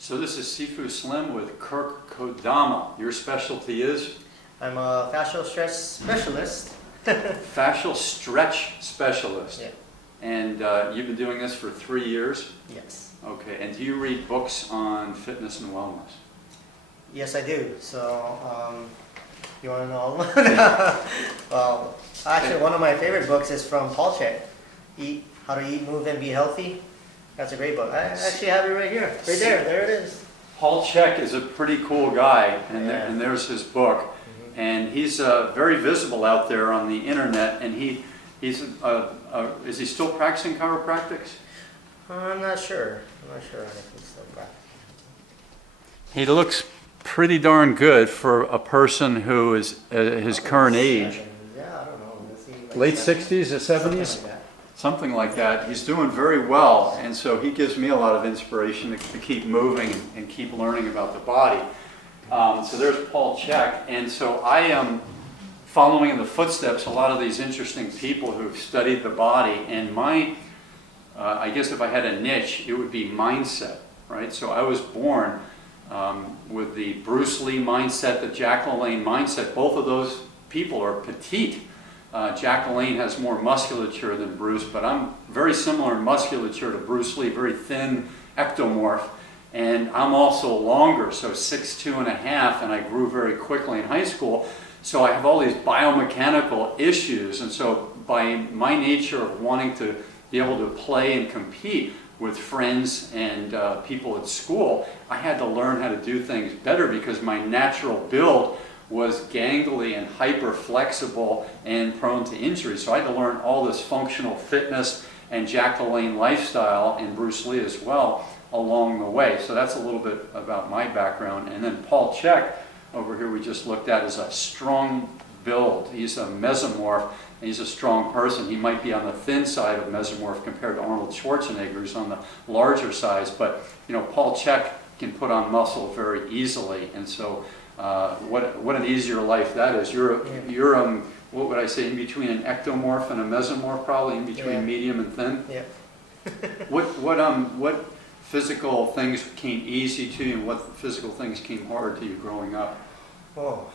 So this is Sifu Slim with Kirk Kodama. Your specialty is? I'm a fascial stretch specialist. Fascial stretch specialist. Yeah. And you've been doing this for 3 years? Yes. Okay, and do you read books on fitness and wellness? Yes, I do. So, you want to know all of them? Well, actually, one of my favorite books is from Paul Chek, How to Eat, Move, and Be Healthy. That's a great book. I actually have it right here. Right there. There it is. Paul Chek is a pretty cool guy, and there's his book. Mm-hmm. And he's very visible out there on the internet, and is he still practicing chiropractics? I'm not sure. I'm not sure if he's still practicing. He looks pretty darn good for a person who is his current age. Yeah, I don't know. Like late 60s or 70s? Something like that. He's doing very well, and so he gives me a lot of inspiration to keep moving and keep learning about the body. So there's Paul Chek, and so I am following in the footsteps a lot of these interesting people who've studied the body, and I guess if I had a niche, it would be mindset, right? So I was born with the Bruce Lee mindset, the Jack LaLanne mindset. Both of those people are petite. Jack LaLanne has more musculature than Bruce, but I'm very similar in musculature to Bruce Lee, very thin ectomorph. And I'm also longer, so 6'2" and a half, and I grew very quickly in high school. So I have all these biomechanical issues, and so by my nature of wanting to be able to play and compete with friends and people at school, I had to learn how to do things better because my natural build was gangly and hyper flexible and prone to injury. So I had to learn all this functional fitness and Jack LaLanne lifestyle, and Bruce Lee as well, along the way. So that's a little bit about my background. And then Paul Chek over here we just looked at is a strong build. He's a mesomorph, and he's a strong person. He might be on the thin side of mesomorph compared to Arnold Schwarzenegger, who's on the larger size. But you know, Paul Chek can put on muscle very easily, and so what an easier life that is. You're what would I say, in between an ectomorph and a mesomorph, probably in between medium and thin. Yeah. What physical things came easy to you, and what physical things came hard to you growing up? Oh.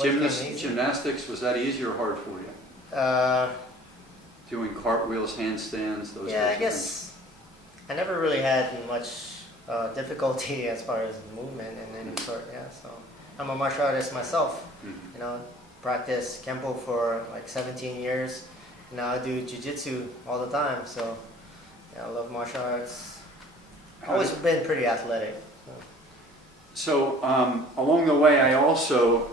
Gymnastics, was that easy or hard for you? Doing cartwheels, handstands, those yeah, types I guess I never really had much difficulty as far as movement and any sort. Yeah, so I'm a martial artist myself. Mm-hmm. You know, practice Kempo for like 17 years. Now I do jiu-jitsu all the time. So yeah, I love martial arts. Always been pretty athletic. So along the way, I also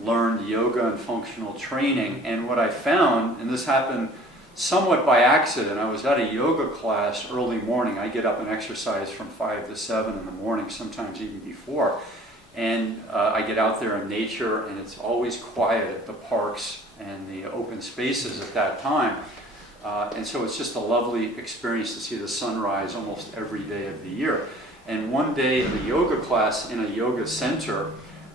learned yoga and functional training. And what I found, and this happened somewhat by accident, I was at a yoga class early morning. I get up and exercise from 5 to 7 in the morning, sometimes even before. And I get out there in nature, and it's always quiet at the parks and the open spaces at that time. And so it's just a lovely experience to see the sunrise almost every day of the year. And one day in the yoga class in a yoga center,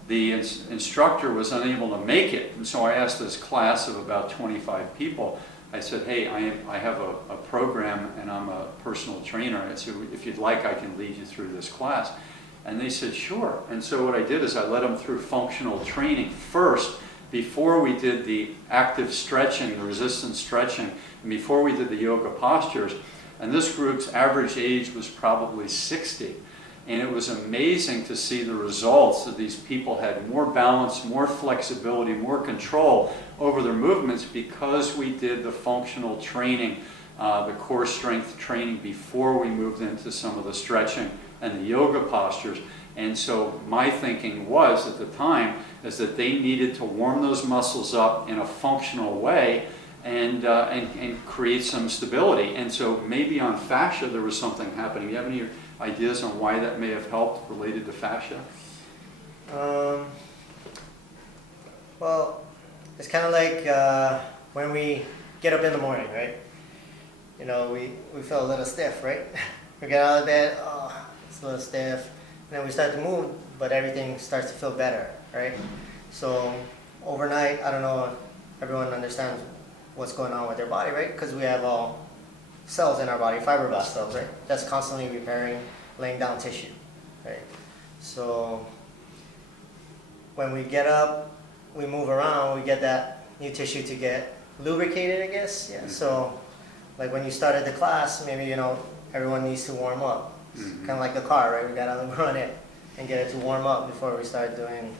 the instructor was unable to make it. And so I asked this class of about 25 people, I said, hey, I have a program and I'm a personal trainer. I said, if you'd like, I can lead you through this class. And they said, sure. And so what I did is I led them through functional training first, before we did the active stretching, the resistance stretching, and before we did the yoga postures. And this group's average age was probably 60. And it was amazing to see the results that these people had more balance, more flexibility, more control over their movements because we did the functional training, the core strength training before we moved into some of the stretching and the yoga postures. And so my thinking was at the time is that they needed to warm those muscles up in a functional way and create some stability. And so maybe on fascia there was something happening. Do you have any ideas on why that may have helped related to fascia? Well, it's kind of like when we get up in the morning, right? You know, we feel a little stiff, right? We get out of bed, oh, it's a little stiff. And then we start to move, but everything starts to feel better, right? So overnight, I don't know if everyone understands what's going on with their body, right? Because we have all cells in our body, fibroblast cells, right? That's constantly repairing, laying down tissue, right? So when we get up, we move around, we get that new tissue to get lubricated, I guess. Yeah. So like when you started the class, maybe, you know, everyone needs to warm up. Kind of like the car, right? We gotta run it and get it to warm up before we start doing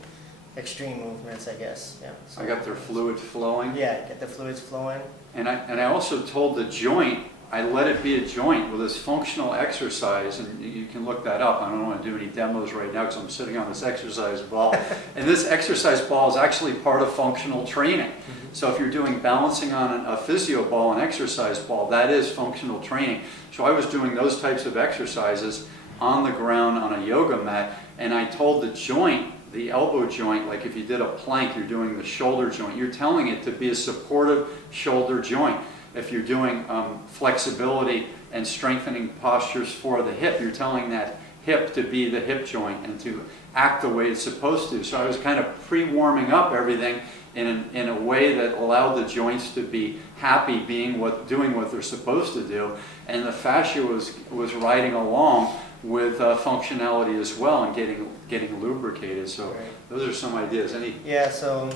extreme movements, I guess. Yeah. So, I got their fluids flowing. yeah, get the fluids flowing. And I also told the joint, I let it be a joint with this functional exercise, and you can look that up. I don't want to do any demos right now because I'm sitting on this exercise ball. And this exercise ball is actually part of functional training. So if you're doing balancing on a physio ball, an exercise ball, that is functional training. So I was doing those types of exercises on the ground on a yoga mat, and I told the joint, the elbow joint, like if you did a plank, you're doing the shoulder joint, you're telling it to be a supportive shoulder joint. If you're doing flexibility and strengthening postures for the hip, you're telling that hip to be the hip joint and to act the way it's supposed to. So I was kind of pre-warming up everything in a way that allowed the joints to be happy doing what they're supposed to do. And the fascia was riding along with functionality as well and getting lubricated. So right. Those are some ideas. Yeah, so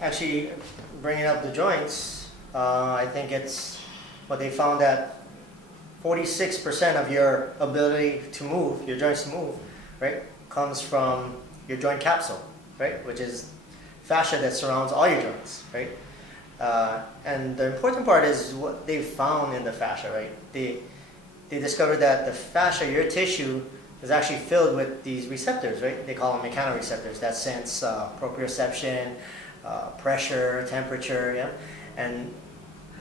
actually bringing up the joints, I think it's what they found that 46% of your ability to move, your joints to move, right, comes from your joint capsule, right, which is fascia that surrounds all your joints, right? And the important part is what they found in the fascia, right? They discovered that the fascia, your tissue, is actually filled with these receptors, right? They call them mechanoreceptors that sense proprioception, pressure, temperature, yeah? And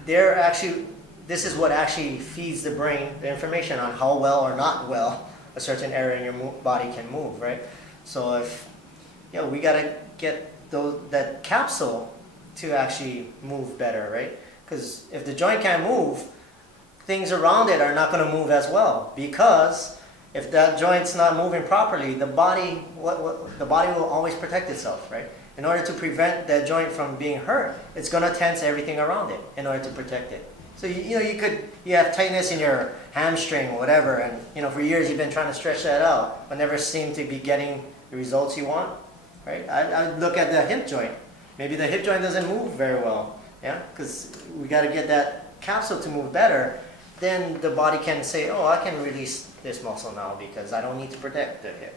they're actually, this is what actually feeds the brain the information on how well or not well a certain area in your body can move, right? So if, you know, we gotta get that capsule to actually move better, right? Because if the joint can't move, things around it are not gonna move as well, because if that joint's not moving properly, the body, the body will always protect itself, right? In order to prevent that joint from being hurt, it's going to tense everything around it in order to protect it. So you have tightness in your hamstring or whatever, and for years you've been trying to stretch that out, but never seem to be getting the results you want, right? I look at the hip joint. Maybe the hip joint doesn't move very well, yeah, because we got to get that capsule to move better. Then the body can say, oh, I can release this muscle now because I don't need to protect the hip,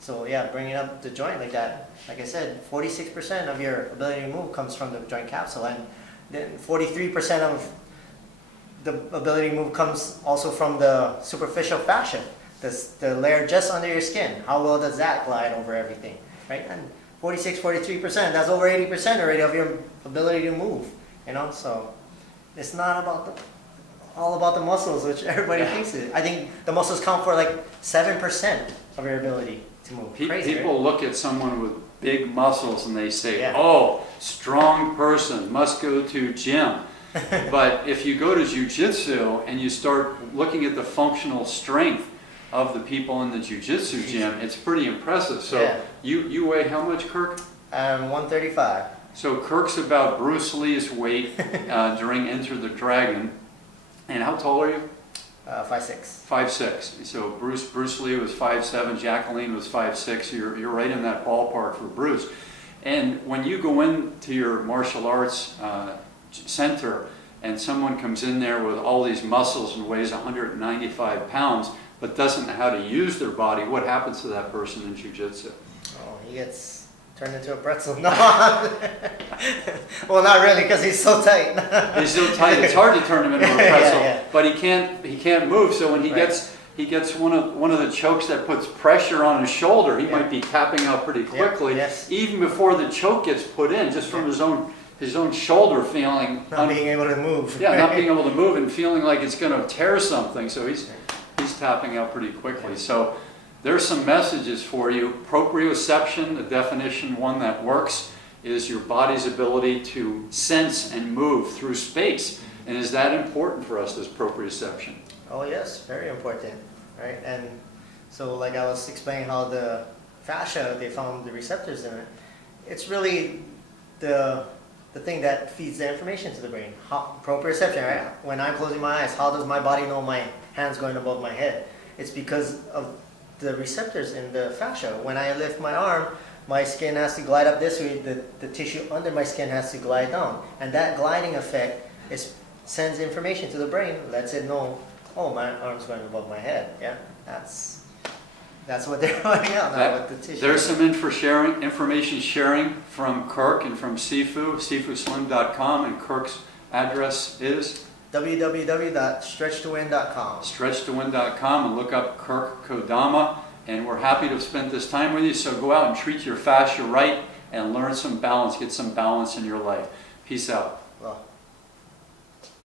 So yeah, bringing up the joint like that, like I said, 46% of your ability to move comes from the joint capsule, and then 43% of the ability to move comes also from the superficial fascia, the layer just under your skin. How well does that glide over everything, right? And 43%, that's over 80% already of your ability to move, So it's not about all about the muscles, which everybody thinks it is. I think the muscles count for like 7% of your ability to move. Crazy, people right? look at someone with big muscles and they say, Yeah. oh, strong person, must go to gym. But if you go to jiu-jitsu and you start looking at the functional strength of the people in the jiu-jitsu gym, it's pretty impressive. So Yeah. you weigh how much, Kirk? 135. So Kirk's about Bruce Lee's weight during Enter the Dragon. And how tall are you? 5'6". 5'6". So Bruce Lee was 5'7", Jacqueline was 5'6". You're right in that ballpark for Bruce. And when you go into your martial arts center and someone comes in there with all these muscles and weighs 195 pounds but doesn't know how to use their body, what happens to that person in jiu-jitsu? Oh, he gets turned into a pretzel. No. Well, not really, because he's so tight. He's so tight. It's hard to turn him into a pretzel, Yeah. but he can't move. So when he gets one of the chokes that puts pressure on his shoulder, he might be tapping out pretty quickly, Yes. even before the choke gets put in, just from his own shoulder feeling Not being able to move. Yeah, not being able to move and feeling like it's going to tear something. So he's tapping out pretty quickly. So there's some messages for you. Proprioception, the definition one that works, is your body's ability to sense and move through space. And is that important for us, this proprioception? Oh yes, very important, right? And so like I was explaining how the fascia, they found the receptors in it. It's really the the thing that feeds the information to the brain. Proprioception, right? When I'm closing my eyes, how does my body know my hand's going above my head? It's because of the receptors in the fascia. When I lift my arm, my skin has to glide up this way, the tissue under my skin has to glide down. And that gliding effect sends information to the brain, lets it know, oh, my arm's going above my head. Yeah, that's what they're finding out now with the tissue. There's some information sharing from Kirk and from Sifu, sifuslim.com, and Kirk's address is? www.stretchtowin.com. stretchtowin.com, and look up Kirk Kodama, and we're happy to have spent this time with you, so go out and treat your fascia right and learn some balance, get some balance in your life. Peace out. Well.